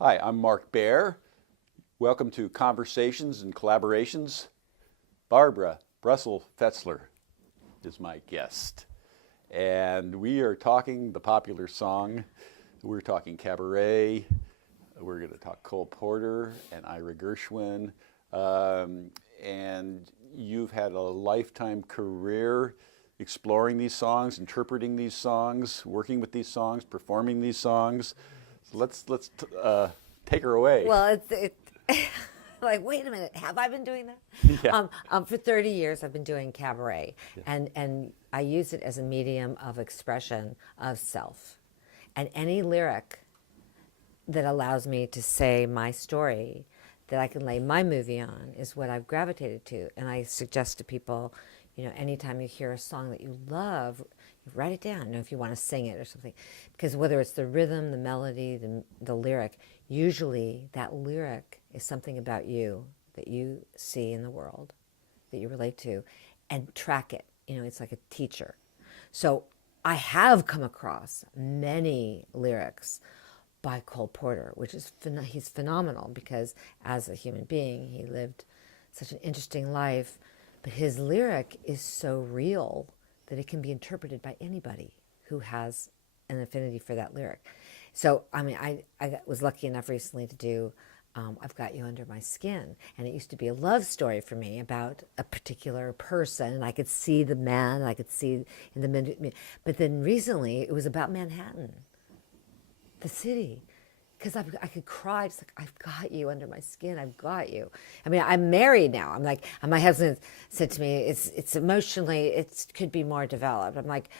Hi, I'm Mark Baer. Welcome to Conversations and Collaborations. Barbara Brussel is my guest. And we are talking the popular song. We're talking Cabaret. We're going to talk Cole Porter and Ira Gershwin. And you've had a lifetime career exploring these songs, interpreting these songs, working with these songs, performing these songs. So let's take her away. Well, it's like, wait a minute, have I been doing that? Yeah. For 30 years, I've been doing cabaret, and I use it as a medium of expression of self. And any lyric that allows me to say my story, that I can lay my movie on, is what I've gravitated to. And I suggest to people, anytime you hear a song that you love, you write it down. If you want to sing it or something, because whether it's the rhythm, the melody, the lyric, usually that lyric is something about you that you see in the world, that you relate to, and track it. It's like a teacher. So I have come across many lyrics by Cole Porter, which is he's phenomenal because as a human being, he lived such an interesting life, but his lyric is so real that it can be interpreted by anybody who has an affinity for that lyric. So, I was lucky enough recently to do I've Got You Under My Skin. And it used to be a love story for me about a particular person. And I could see the man, I could see in the minute. But then recently, it was about Manhattan, the city. Because I could cry, just like, I've got you under my skin, I've got you. I'm married now. I'm like, and my husband said to me, it's emotionally, it could be more developed. I'm like,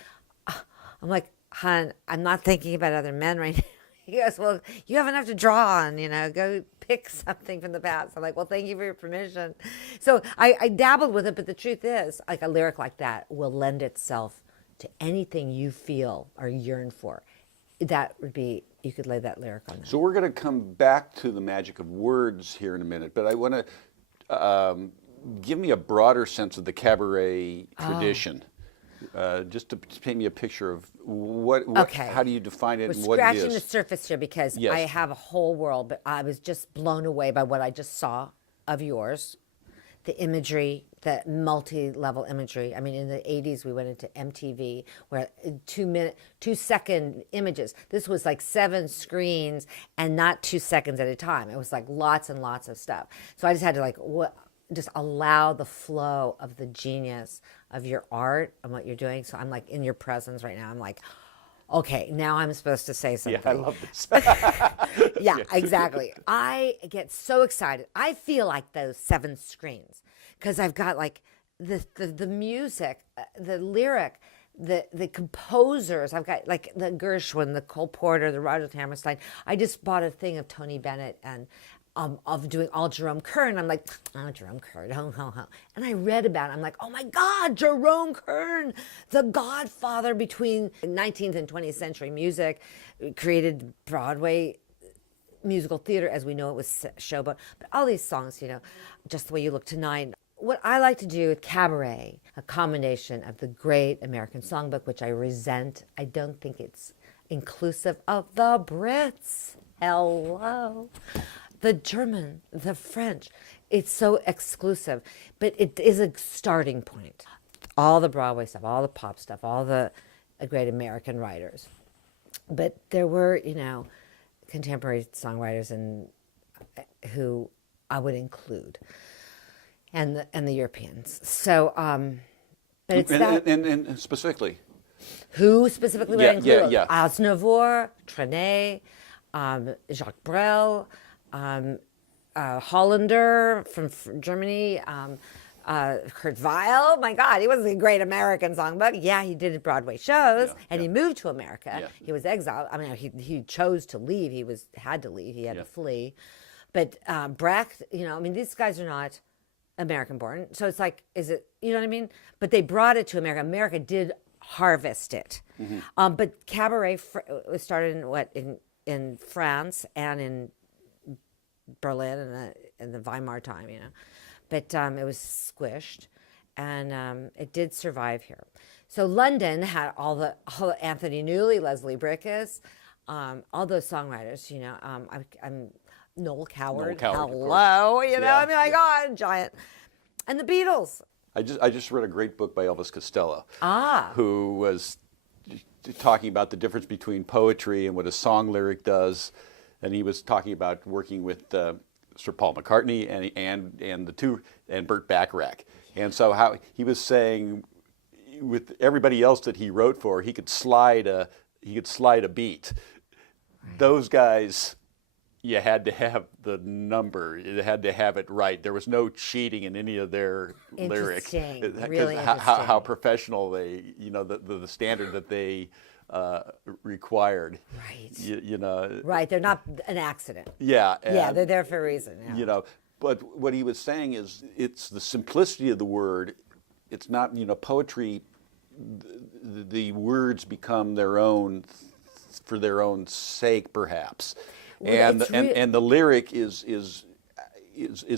hon, I'm not thinking about other men right now. He goes, well, you have enough to draw on, go pick something from the past. I'm like, well, thank you for your permission. So I dabbled with it, but the truth is, like a lyric like that will lend itself to anything you feel or yearn for. That would be, you could lay that lyric on that. So we're going to come back to the magic of words here in a minute, but I want to give me a broader sense of the cabaret tradition. Just to paint me a picture of how do you define it and what it is? We're scratching the surface here because Yes. I have a whole world, but I was just blown away by what I just saw of yours. The imagery, the multi-level imagery. In the 80s, we went into MTV where 2-second images. This was like 7 screens and not 2 seconds at a time. It was like lots and lots of stuff. So I just had to just allow the flow of the genius of your art and what you're doing. So I'm like in your presence right now. I'm like, okay, now I'm supposed to say something. Yeah, I love this. Yeah, exactly. I get so excited. I feel like those 7 screens because I've got like the music, the lyric, the composers. I've got like the Gershwin, the Cole Porter, the Roger Hammerstein. I just bought a thing of Tony Bennett and of doing all Jerome Kern. I'm like, oh, Jerome Kern, And I read about it. I'm like, oh my God, Jerome Kern, the godfather between 19th and 20th century music, created Broadway musical theater as we know it was showboat. But all these songs, Just the Way You Look Tonight. What I like to do with cabaret, a combination of the great American songbook, which I resent. I don't think it's inclusive of the Brits. Hello. The German, the French, it's so exclusive, but it is a starting point. All the Broadway stuff, all the pop stuff, all the great American writers. But there were, contemporary songwriters who I would include, and the Europeans. So, but it's and specifically, who specifically would I include? Yeah. Aznavour, Trenet, Jacques Brel. Hollander from Germany, Kurt Weill. My God, he wasn't a great American songbook. Yeah, he did Broadway shows, and he moved to America. Yeah. He was exiled. He chose to leave. He had to leave. He had to flee. But Brecht, these guys are not American-born. So it's like, is it? You know what I mean? But they brought it to America. America did harvest it. Mm-hmm. But cabaret was started in France and in Berlin in the Weimar time, but it was squished, and it did survive here. So London had all the Anthony Newley, Leslie Bricusse, all those songwriters, I'm Noel Coward. Coward, of Hello, Yeah, I mean, my God, giant. And the Beatles. I just read a great book by Elvis Costello, Ah. who was talking about the difference between poetry and what a song lyric does, and he was talking about working with Sir Paul McCartney and Burt Bacharach, and so how he was saying with everybody else that he wrote for, he could slide a beat. Right. Those guys, you had to have the number. You had to have it right. There was no cheating in any of their lyrics. Really interesting. How professional they, the standard that they required. Right. Right. They're not an accident. Yeah. Yeah, they're there for a reason. Yeah. But what he was saying is, it's the simplicity of the word. It's not, poetry. The words become their own for their own sake, perhaps. Well, and the lyric is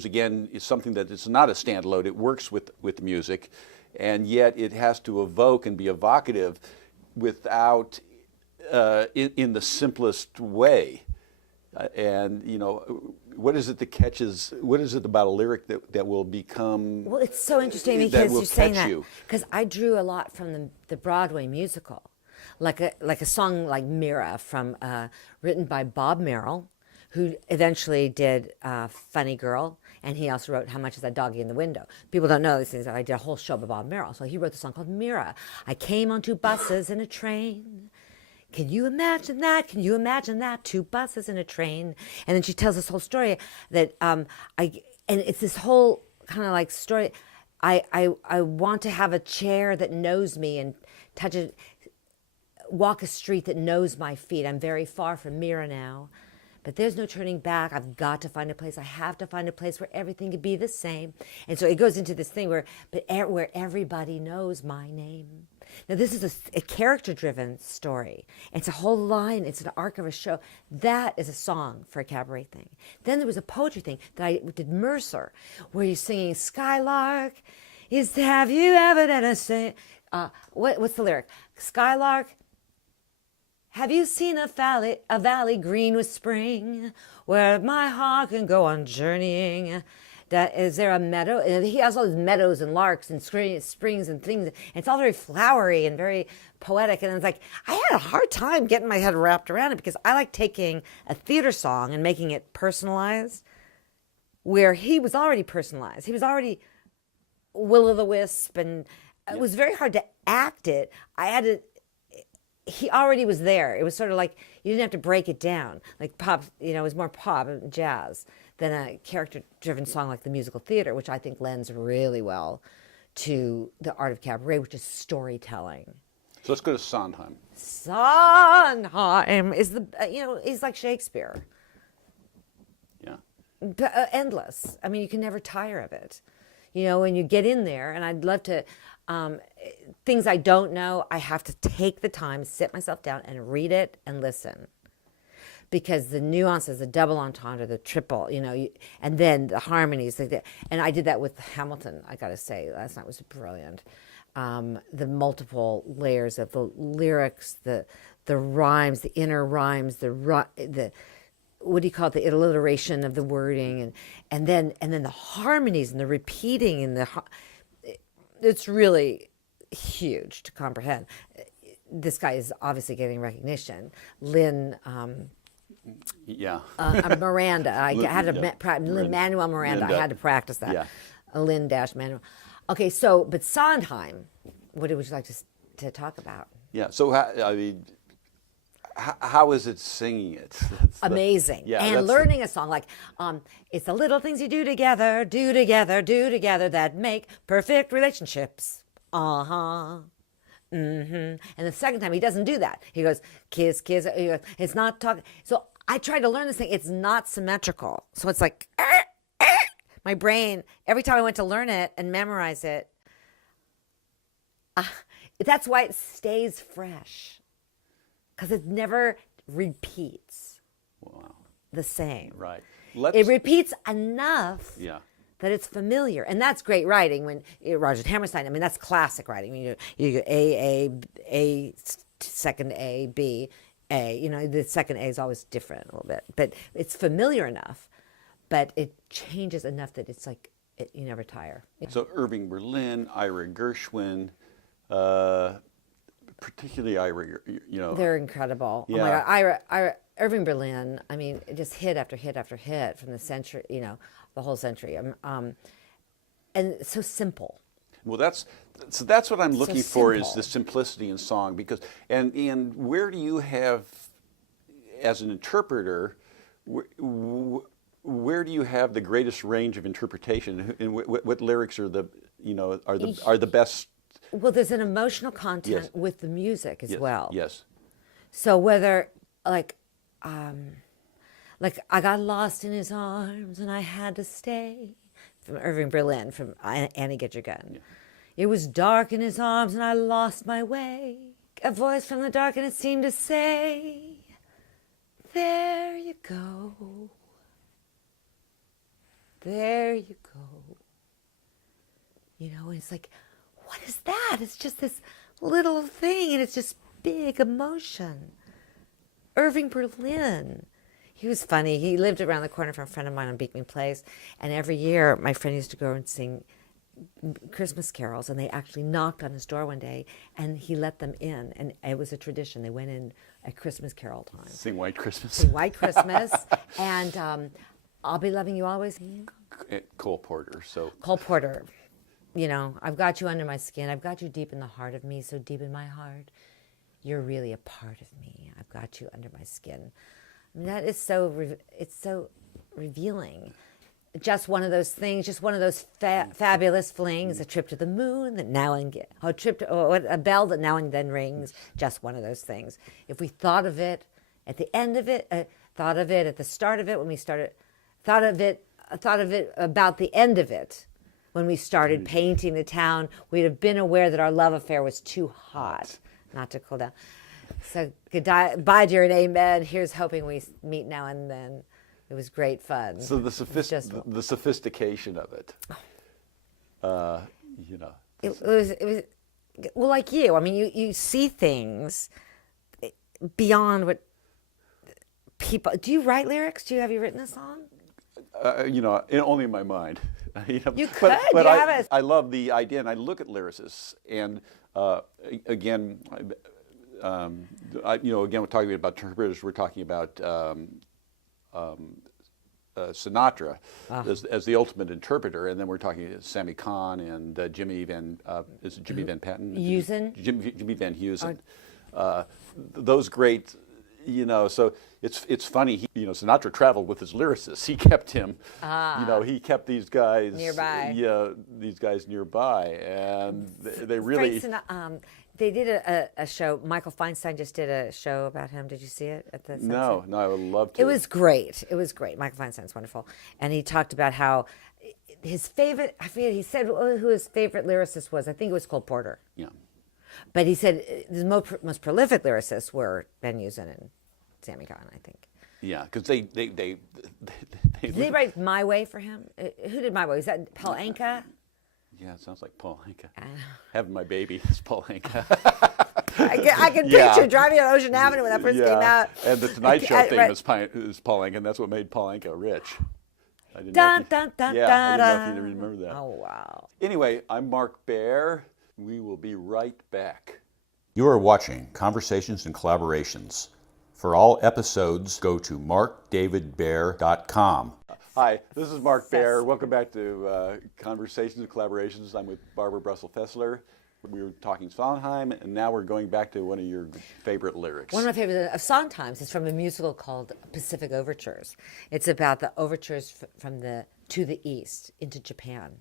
again something that is not a standalone. It works with music, and yet it has to evoke and be evocative without in the simplest way. And what is it that catches? What is it about a lyric that will become? Well, it's so interesting because you're saying that because I drew a lot from the Broadway musical. Like a song like Mira from written by Bob Merrill, who eventually did Funny Girl, and he also wrote How Much Is That Doggy in the Window. People don't know these things. I did a whole show by Bob Merrill, so he wrote the song called Mira. I came on 2 buses and a train. Can you imagine that? Can you imagine that? 2 buses and a train. And then she tells this whole story that and it's this whole kind of like story. I want to have a chair that knows me and touch it. Walk a street that knows my feet. I'm very far from Mira now, but there's no turning back. I've got to find a place. I have to find a place where everything could be the same. And so it goes into this thing where everybody knows my name. Now this is a character-driven story. It's a whole line. It's an arc of a show. That is a song for a cabaret thing. Then there was a poetry thing that I did Mercer, where you're singing Skylark. Have you ever done a sing? What's the lyric? Skylark. Have you seen a valley green with spring, where my heart can go on journeying? Is there a meadow? And he has all these meadows and larks and springs and things. And it's all very flowery and very poetic. And it's like, I had a hard time getting my head wrapped around it because I like taking a theater song and making it personalized, where he was already personalized. He was already will-o'-the-wisp, and it was very hard to act it. He already was there. It was sort of like you didn't have to break it down. Like pop, it was more pop and jazz than a character-driven song like the musical theater, which I think lends really well to the art of cabaret, which is storytelling. So let's go to Sondheim. Sondheim is he's like Shakespeare. Yeah. Endless. I mean, you can never tire of it. When you get in there, and I'd love to, things I don't know, I have to take the time, sit myself down and read it and listen. Because the nuances, the double entendre, the triple, and then the harmonies. And I did that with Hamilton, I got to say. Last night was brilliant. The multiple layers of the lyrics, the rhymes, the inner rhymes, the what do you call it, the alliteration of the wording, and then the harmonies and the repeating and it's really huge to comprehend. This guy is obviously getting recognition. Lynn Miranda. I had to Lin-Manuel Miranda. I had to practice that. Yeah. Lynn-Manuel. Okay, but Sondheim, what would you like to talk about? Yeah. So how is it singing it? Amazing. And learning a song like, it's the little things you do together, that make perfect relationships. Uh-huh. Mm-hmm. And the second time he doesn't do that. He goes, kiss, kiss. He goes, it's not talking. So I tried to learn this thing. It's not symmetrical. So it's like, my brain, every time I went to learn it and memorize it, that's why it stays fresh. Because it never repeats the same. Right. It repeats enough that it's familiar. And that's great writing when Roger Hammerstein, I mean, that's classic writing. You go A, second A, B, A. You know, the second A is always different a little bit, but it's familiar enough, but it changes enough that it's like you never tire. So Irving Berlin, Ira Gershwin, particularly Ira, They're incredible. Oh my Yeah. God, Irving Berlin. I mean, just hit after hit after hit from the century. You know, the whole century. And so simple. Well, that's what I'm looking for is simple. the simplicity in song because and where do you have as an interpreter where do you have the greatest range of interpretation and what lyrics are the best? Well, there's an emotional content Yes. with the music as Yes, well. yes. So whether like I got lost in his arms and I had to stay, from Irving Berlin, from Annie Get Your Gun. Yeah. It was dark in his arms and I lost my way. A voice from the dark and it seemed to say, there you go. There you go. You know, and it's like, what is that? It's just this little thing and it's just big emotion. Irving Berlin. He was funny. He lived around the corner from a friend of mine on Beekman Place. And every year, my friend used to go and sing Christmas carols. And they actually knocked on his door one day, and he let them in. And it was a tradition. They went in at Christmas carol time. Sing White Christmas. Sing White Christmas. And I'll Be Loving You Always. Cole Porter. So Cole Porter. You know, I've got you under my skin. I've got you deep in the heart of me, so deep in my heart. You're really a part of me. I've got you under my skin. I mean, that is it's so revealing. Just one of those things, just one of those fabulous flings, a trip to the moon that now and again, a bell that now and then rings, just one of those things. If we thought of it at the end of it, thought of it at the start of it when we started, thought of it about the end of it when we started painting the town, we'd have been aware that our love affair was too hot not to cool down. So goodbye, dear, and amen. Here's hoping we meet now and then. It was great fun. So the sophistication of it, you know. It was well, like you. I mean, you see things beyond what people. Do you write lyrics? Have you written a song? Only in my mind. You could. But You have I love the idea, and I look at lyricists, and again, we're talking about interpreters. We're talking about Sinatra as the ultimate interpreter, and then we're talking Sammy Cahn and Jimmy Van Patten? Jimmy Van Heusen. Those great. So it's funny. Sinatra traveled with his lyricists. He kept him. He kept these guys nearby. Yeah, these guys nearby, and they really. They did a show. Michael Feinstein just did a show about him. Did you see it at the? No, I would love to. It was great. Michael Feinstein's wonderful, and he talked about how his favorite. I forget. He said who his favorite lyricist was. I think it was Cole Porter. Yeah. But he said the most prolific lyricists were Van Heusen and Sammy Cahn, I think. Yeah, because they Did they write My Way for him? Who did My Way? Was that Paul Anka? Yeah, it sounds like Paul Anka. Having My Baby is Paul Anka. I can picture driving on Ocean Avenue when that first came out. And the Tonight Show theme is Paul Anka, and that's what made Paul Anka rich. I didn't know if you remember that. Oh, wow. Anyway, I'm Mark Baer. We will be right back. You are watching Conversations and Collaborations. For all episodes, go to markdavidbaer.com. Hi, this is Mark Baer. Welcome back to Conversations and Collaborations. I'm with Barbara Brussel Fessler. We were talking Sondheim, and now we're going back to one of your favorite lyrics. One of my favorite of Sondheim's is from a musical called Pacific Overtures. It's about the overtures from to the east into Japan.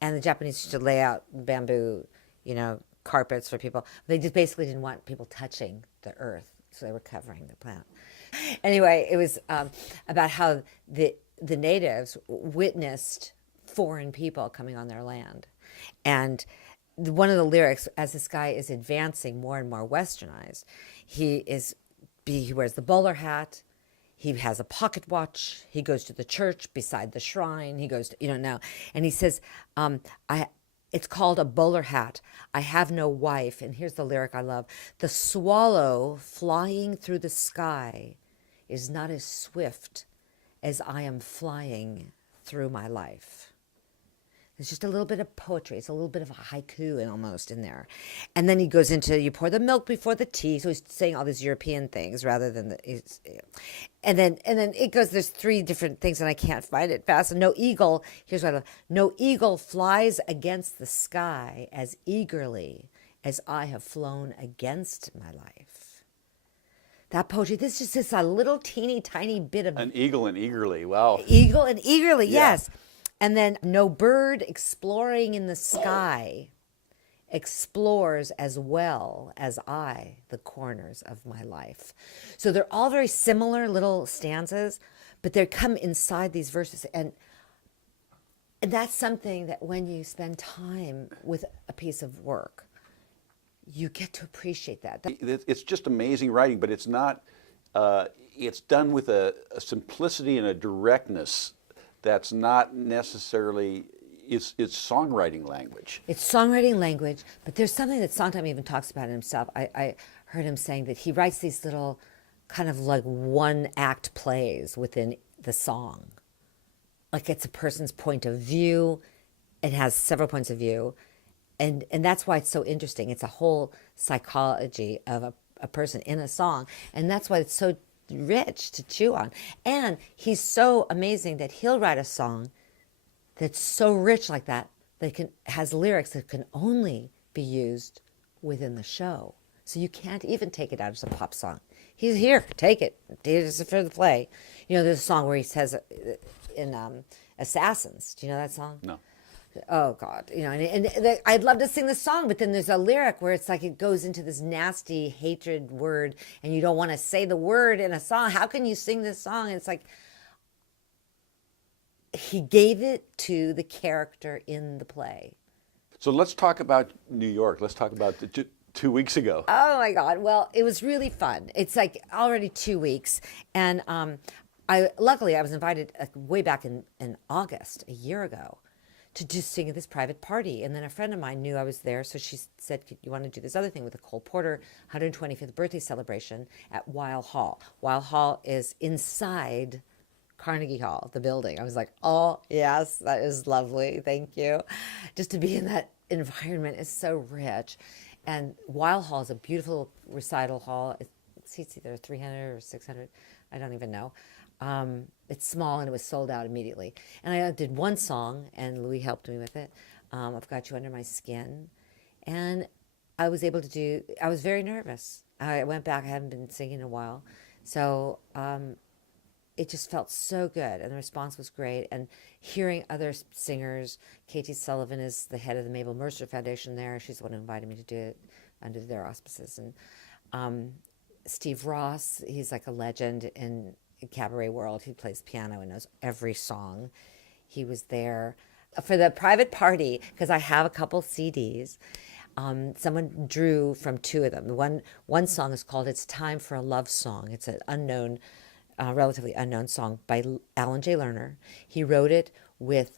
And the Japanese used to lay out bamboo, carpets for people. They just basically didn't want people touching the earth, so they were covering the plant. Anyway, it was about how the natives witnessed foreign people coming on their land. And one of the lyrics, as this guy is advancing more and more westernized, he wears the bowler hat, he has a pocket watch, he goes to the church beside the shrine, he goes to, now, and he says, It's called a bowler hat. I have no wife. And here's the lyric I love. The swallow flying through the sky is not as swift as I am flying through my life. There's just a little bit of poetry. It's a little bit of a haiku and almost in there. And then he goes into, you pour the milk before the tea. So he's saying all these European things rather than and then it goes, there's three different things and I can't find it fast. And no eagle, here's what I love. No eagle flies against the sky as eagerly as I have flown against my life. That poetry, this is just a little teeny tiny bit of An eagle and eagerly. Wow. eagle and eagerly, Yeah. yes. And then no bird exploring in the sky explores as well as I the corners of my life. So they're all very similar little stanzas, but they come inside these verses. And that's something that when you spend time with a piece of work, you get to appreciate that. It's just amazing writing, but it's not, it's done with a simplicity and a directness that's not necessarily, it's songwriting language. It's songwriting language, but there's something that Sondheim even talks about in himself. I heard him saying that he writes these little kind of like one-act plays within the song. Like it's a person's point of view. It has several points of view. And that's why it's so interesting. It's a whole psychology of a person in a song. And that's why it's so rich to chew on. And he's so amazing that he'll write a song that's so rich like that has lyrics that can only be used within the show. So you can't even take it out as a pop song. He's here, take it. It's for the play. You know, there's a song where he says in Assassins. Do you know that song? No. Oh God, you know, and I'd love to sing the song, but then there's a lyric where it's like it goes into this nasty hatred word, and you don't want to say the word in a song. How can you sing this song? And it's like he gave it to the character in the play. So let's talk about New York. Let's talk about the 2 weeks ago. Oh my God! Well, it was really fun. It's like already 2 weeks, and luckily I was invited way back in August, a year ago, to just sing at this private party. And then a friend of mine knew I was there, so she said, you want to do this other thing with the Cole Porter 125th birthday celebration at Weil Hall. Weil Hall is inside Carnegie Hall, the building. I was like, oh, yes, that is lovely. Thank you. Just to be in that environment is so rich. And Weil Hall is a beautiful recital hall. It seats either 300 or 600. I don't even know. It's small and it was sold out immediately. And I did one song and Louis helped me with it. I've Got You Under My Skin. And I was able to do, I was very nervous. I went back, I hadn't been singing in a while. So it just felt so good and the response was great. And hearing other singers, Katie Sullivan is the head of the Mabel Mercer Foundation there. She's the one who invited me to do it under their auspices. And Steve Ross, he's like a legend in Cabaret world. He plays piano and knows every song. He was there for the private party because I have a couple CDs. Someone drew from two of them. One song is called "It's Time for a Love Song." It's an unknown, relatively unknown song by Alan J. Lerner. He wrote it with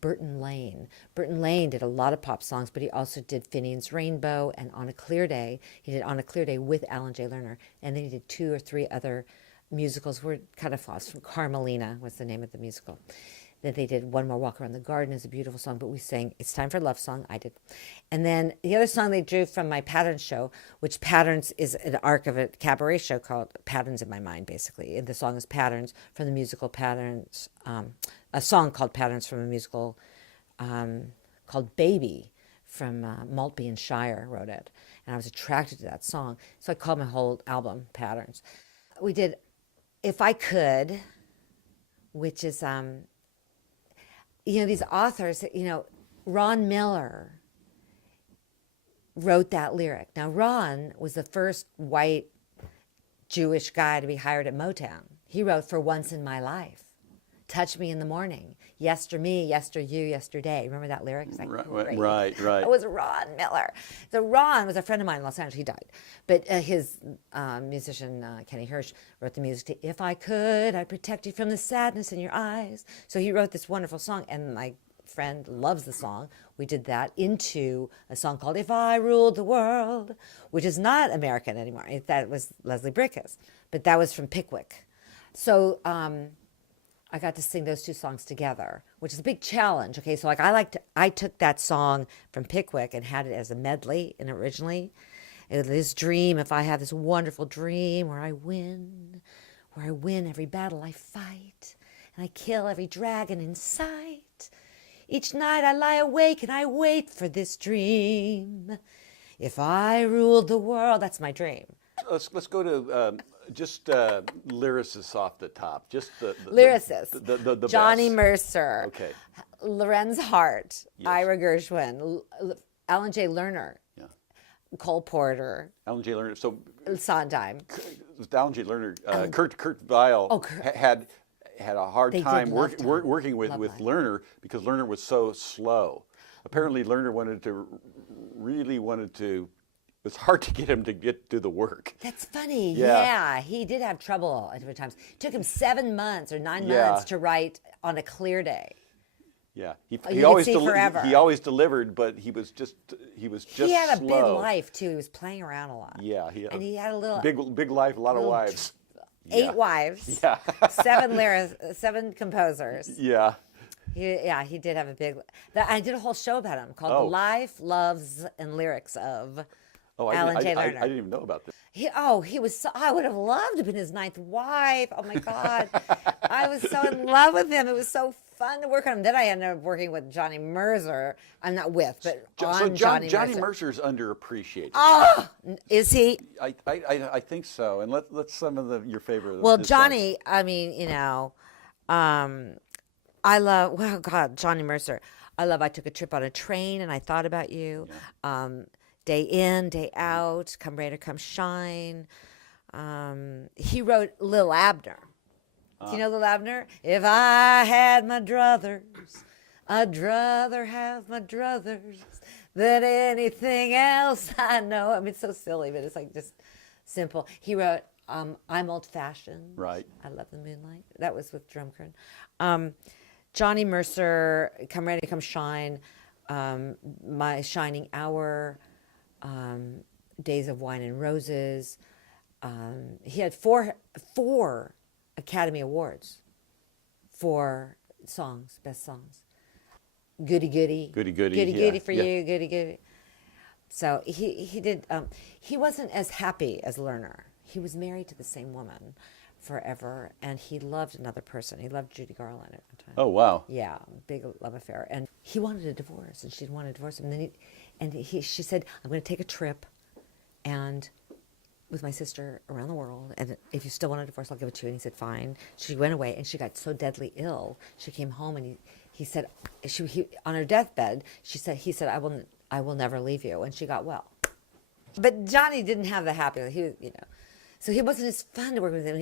Burton Lane. Burton Lane did a lot of pop songs, but he also did Finian's Rainbow and On a Clear Day. He did On a Clear Day with Alan J. Lerner, and then he did 2 or 3 other musicals were kind of flops. From Carmelina was the name of the musical. Then they did One More Walk Around the Garden is a beautiful song, but we sang It's Time for a Love Song. I did. And then the other song they drew from my Patterns show, which Patterns is an arc of a cabaret show called Patterns in My Mind, basically. And the song is Patterns from the musical Patterns, a song called Patterns from a musical called Baby from Maltby and Shire wrote it. And I was attracted to that song. So I called my whole album Patterns. We did If I Could, which is, these authors, Ron Miller wrote that lyric. Now, Ron was the first white Jewish guy to be hired at Motown. He wrote For Once in My Life, Touch Me in the Morning, Yester Me, Yester You, Yesterday. Remember that lyric? It's like, right. It was Ron Miller. So Ron was a friend of mine in Los Angeles. He died. But his musician, Kenny Hirsch, wrote the music to If I Could, I'd Protect You from the Sadness in Your Eyes. So he wrote this wonderful song. And my friend loves the song. We did that into a song called If I Ruled the World, which is not American anymore. That was Leslie Bricusse, but that was from Pickwick. So I got to sing those two songs together, which is a big challenge. Okay, so like I took that song from Pickwick and had it as a medley and originally. This dream, if I have this wonderful dream where I win every battle I fight, and I kill every dragon in sight. Each night I lie awake and I wait for this dream. If I ruled the world, that's my dream. Let's go to just lyricists off the top. Just the Lyricists. The Johnny best. Mercer. Okay. Lorenz Hart. Yes. Ira Gershwin. Alan J. Lerner. Yeah. Cole Porter. Alan J. Lerner. So Sondheim. Alan J. Lerner. Kurt Weill had a hard They did time love time. working with Love life. Lerner because Lerner was so slow. Apparently, Lerner really wanted to. It was hard to get him to do the work. That's funny. Yeah. Yeah, he did have trouble at different times. It took him 7 months or 9 Yeah. months to write on a clear day. Yeah, you he could always see forever. he always delivered, but he was just He had a slow. big life too. He was playing around a lot. Yeah, and he had a little big life, a lot of wives. 8 Yeah. wives. Yeah. 7 composers. Yeah. He did have a big. I did a whole show about him called Oh. "The Life, Loves, and Lyrics of." Oh, Alan J. I Lerner. didn't even know about this. He was so, I would have loved to have been his 9th wife. Oh my God. I was so in love with him. It was so fun to work on him. Then I ended up working with Johnny Mercer. I'm not with, but on Johnny Mercer. Mercer's underappreciated. Oh, is he? I think so. And let's some of your favorite. Well, his Johnny, I mean, I love, well, God, Johnny Mercer. I took a trip on a train and I thought about you. Yeah. Day in, day out, come rain or come shine. He wrote Lil Abner. Do you know Lil Abner? If I had my druthers, I'd rather have my druthers than anything else I know. I mean, it's so silly, but it's like just simple. He wrote I'm Old Fashioned. Right. I Love the Moonlight. That was with Drumkern. Johnny Mercer, Come Ready, Come Shine, My Shining Hour, Days of Wine and Roses. He had four Academy Awards for songs, best songs. Goody Goody. Goody Goody. Goody Yeah, Goody for yeah. you, Goody Goody. So he did, he wasn't as happy as Lerner. He was married to the same woman forever, and he loved another person. He loved Judy Garland at the time. Oh wow. Yeah, big love affair. And he wanted a divorce, and she didn't want to divorce him. And then she said, I'm going to take a trip and with my sister around the world, and if you still want a divorce, I'll give it to you. And he said, fine. She went away, and she got so deadly ill. She came home, and he said, on her deathbed, he said, I will never leave you. And she got well. But Johnny didn't have the happiness. So he wasn't as fun to work with him.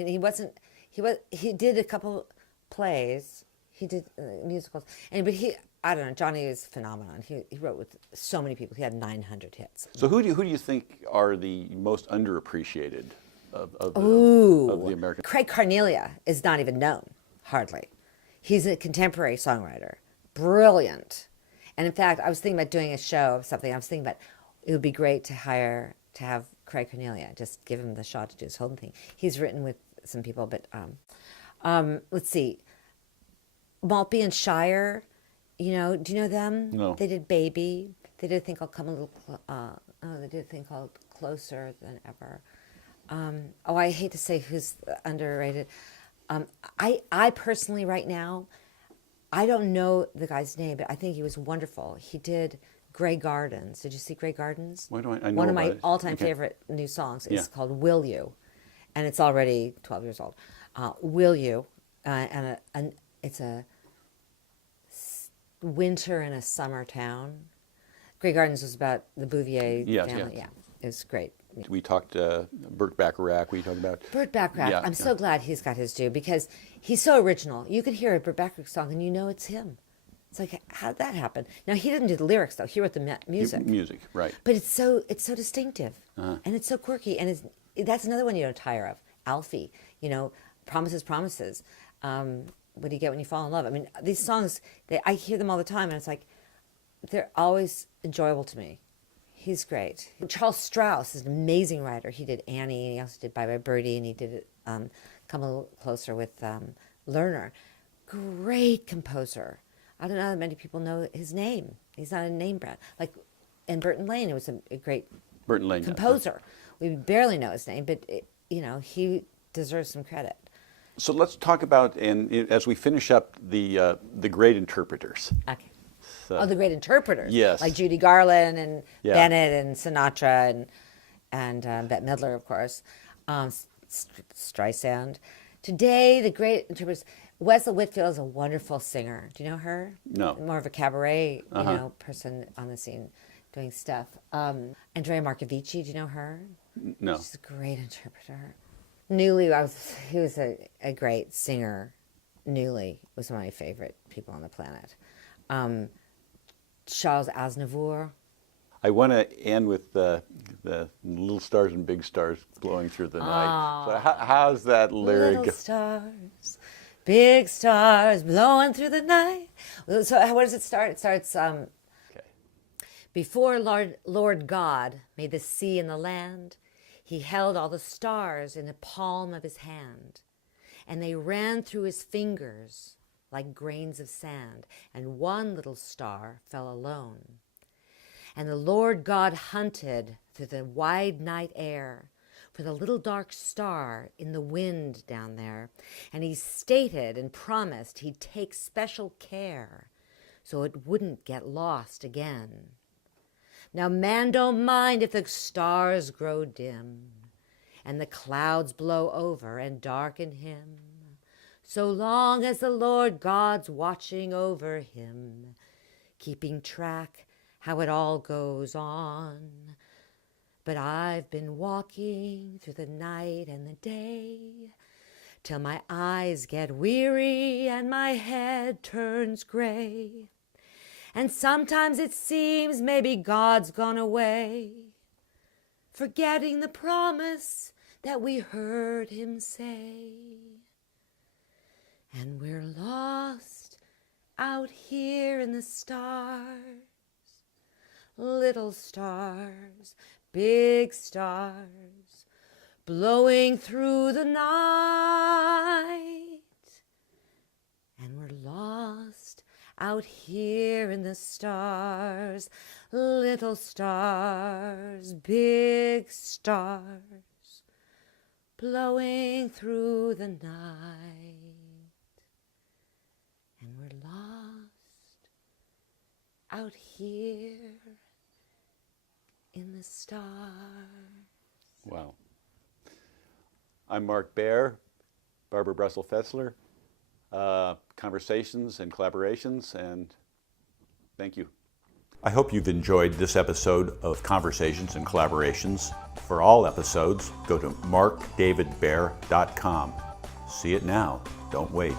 He did a couple plays. He did musicals. But I don't know, Johnny is a phenomenon. He wrote with so many people. He had 900 hits. So who do you think are the most underappreciated of the American? Craig Carnelia is not even known, hardly. He's a contemporary songwriter. Brilliant. And in fact, I was thinking about doing a show of something. I was thinking about it would be great to have Craig Cornelia, just give him the shot to do his whole thing. He's written with some people, but let's see. Maltby and Shire, do you know them? No. They did Baby. They did a thing called Come a Little, they did a thing called Closer Than Ever. I hate to say who's underrated. I personally right now, I don't know the guy's name, but I think he was wonderful. He did Grey Gardens. Did you see Grey Gardens? Why do I know One of my about it? all-time Okay. favorite new songs is Yeah. called Will You, and it's already 12 years old. Will You, and it's a winter in a summer town. Grey Gardens was about the Bouvier Yes, family. yeah. Yeah, it was great. We talked Burt Bacharach. We talked about Burt Bacharach, Yeah, I'm yeah. so glad he's got his due because he's so original. You could hear a Burt Bacharach song and you know it's him. It's like, how did that happen? Now, he didn't do the lyrics, though. He wrote the music. music, right? But it's so distinctive, and it's so quirky, and that's another one you don't tire of. Alfie, Promises, Promises. What do you get when you fall in love? I mean, these songs, I hear them all the time, and it's like, they're always enjoyable to me. He's great. Charles Strauss is an amazing writer. He did Annie, and he also did Bye Bye Birdie, and he did Come a Little Closer with Lerner. Great composer. I don't know how many people know his name. He's not a name brand. Like, and Burton Lane, it was a great Burton Lane composer. We barely know his name, but he deserves some credit. So let's talk about, and as we finish up, the great interpreters. Okay. So, the great interpreters. Yes. Like Judy Garland and Yeah. Bennett and Sinatra and Bette Midler, of course. Streisand. Today, the great interpreters. Wesla Whitfield is a wonderful singer. Do you know her? No. More of a cabaret, person on the scene doing stuff. Andrea Marcovici, do you know her? No. She's a great interpreter. Newley, he was a great singer. Newley was one of my favorite people on the planet. Charles Aznavour. I want to end with the little stars and big stars glowing through the night. So how's that lyric? Little stars, big stars blowing through the night. So what does it start? It starts, Okay. before Lord God made the sea and the land, he held all the stars in the palm of his hand, and they ran through his fingers like grains of sand, and one little star fell alone. And the Lord God hunted through the wide night air for the little dark star in the wind down there, and he stated and promised he'd take special care so it wouldn't get lost again. Now man don't mind if the stars grow dim and the clouds blow over and darken him, so long as the Lord God's watching over him, keeping track how it all goes on. But I've been walking through the night and the day till my eyes get weary and my head turns gray. And sometimes it seems maybe God's gone away, forgetting the promise that we heard him say. And we're lost out here in the stars, little stars, big stars, blowing through the night. And we're lost out here in the stars, little stars, big stars, blowing through the night. And we're lost out here in the stars. Wow. I'm Mark Baer, Barbara Brussel-Fetzler. Conversations and collaborations, and thank you. I hope you've enjoyed this episode of Conversations and Collaborations. For all episodes, go to markdavidbaer.com. See it now. Don't wait.